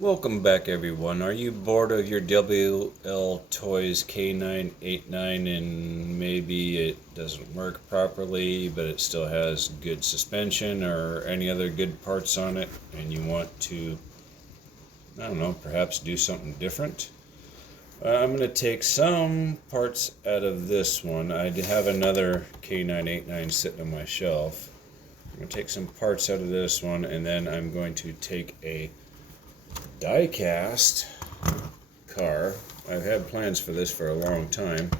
Welcome back, everyone. Are you bored of your WL Toys K989 and maybe it doesn't work properly, but it still has good suspension or any other good parts on it, and you want to, I don't know, perhaps do something different? I'm going to take some parts out of this one. I have another K989 sitting on my shelf. I'm going to take some parts out of this one, and then I'm going to take a diecast car. I've had plans for this for a long time,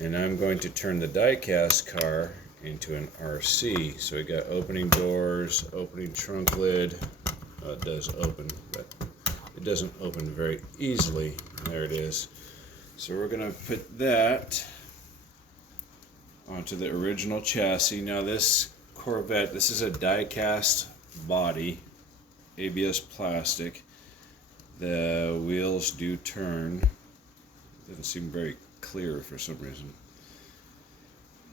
and I'm going to turn the diecast car into an RC. So we got opening doors, opening trunk lid. It does open, but it doesn't open very easily. There it is. So we're going to put that onto the original chassis. Now this Corvette, this is a diecast body, ABS plastic. The wheels do turn. Doesn't seem very clear for some reason.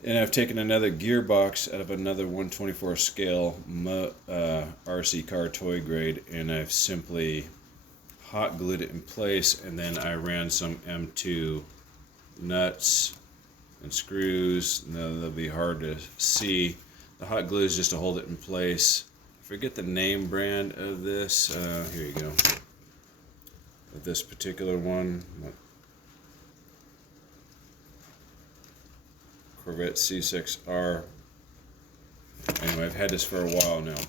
And I've taken another gearbox out of another 124 scale RC car toy grade, and I've simply hot glued it in place, and then I ran some M2 nuts and screws. Now they'll be hard to see. The hot glue is just to hold it in place. Forget the name brand of this. Here you go. Of this particular one, Corvette C6R. Anyway, I've had this for a while now,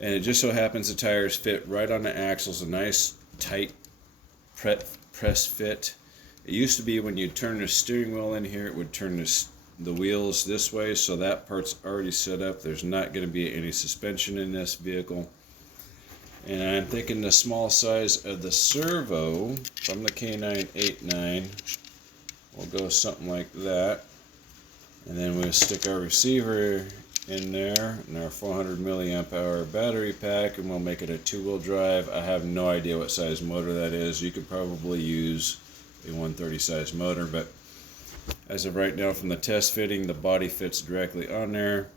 and it just so happens the tires fit right on the axles. A nice tight press fit. It used to be when you turn the steering wheel in here, it would turn the wheels this way, so that part's already set up. There's not going to be any suspension in this vehicle. And I'm thinking the small size of the servo from the K989 will go something like that. And then we'll stick our receiver in there and our 400 milliamp hour battery pack, and we'll make it a two-wheel drive. I have no idea what size motor that is. You could probably use a 130 size motor, but as of right now, from the test fitting, the body fits directly on there.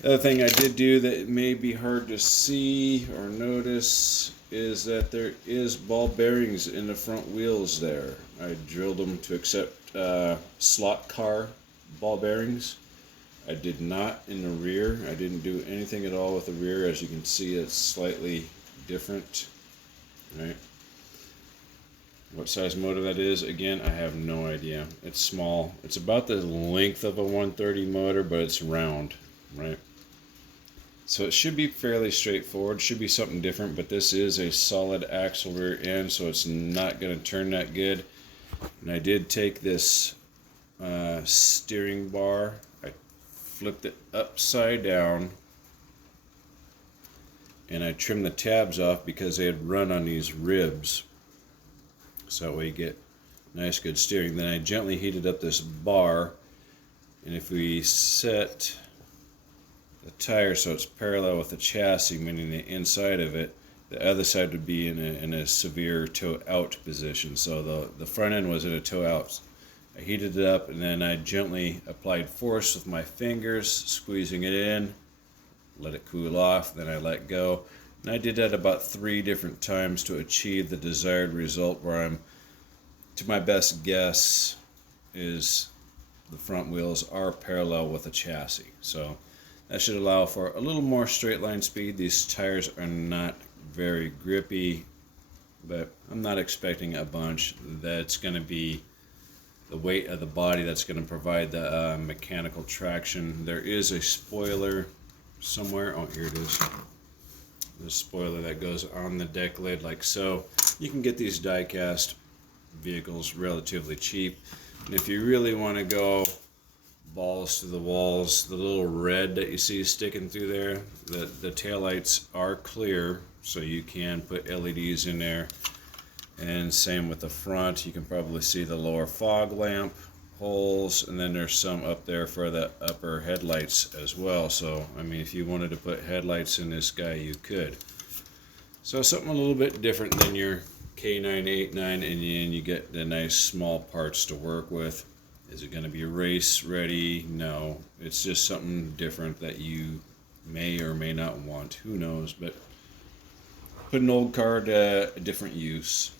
The other thing I did do that may be hard to see or notice is that there is ball bearings in the front wheels there. I drilled them to accept slot car ball bearings. I did not in the rear. I didn't do anything at all with the rear. As you can see, it's slightly different, right? What size motor that is, again, I have no idea. It's small. It's about the length of a 130 motor, but it's round, right? So it should be fairly straightforward. Should be something different, but this is a solid axle rear end, so it's not going to turn that good. And I did take this steering bar. I flipped it upside down, and I trimmed the tabs off because they had run on these ribs. So that way you get nice good steering. Then I gently heated up this bar, and if we set the tire so it's parallel with the chassis, meaning the inside of it, the other side would be in a severe toe out position. So the front end was in a toe out. I heated it up, and then I gently applied force with my fingers, squeezing it in, let it cool off, then I let go. And I did that about 3 different times to achieve the desired result, where I'm, to my best guess, is the front wheels are parallel with the chassis. So that should allow for a little more straight line speed. These tires are not very grippy, but I'm not expecting a bunch. That's going to be the weight of the body that's going to provide the mechanical traction. There is a spoiler somewhere. Oh, here it is. The spoiler that goes on the deck lid like so. You can get these die-cast vehicles relatively cheap. And if you really want to go balls to the walls, the little red that you see sticking through there, the taillights are clear, so you can put LEDs in there. And same with the front. You can probably see the lower fog lamp holes, and then there's some up there for the upper headlights as well. So I mean, if you wanted to put headlights in this guy, you could. So something a little bit different than your K989, and then you get the nice small parts to work with. Is it going to be race ready? No, it's just something different that you may or may not want. Who knows? But put an old car to a different use.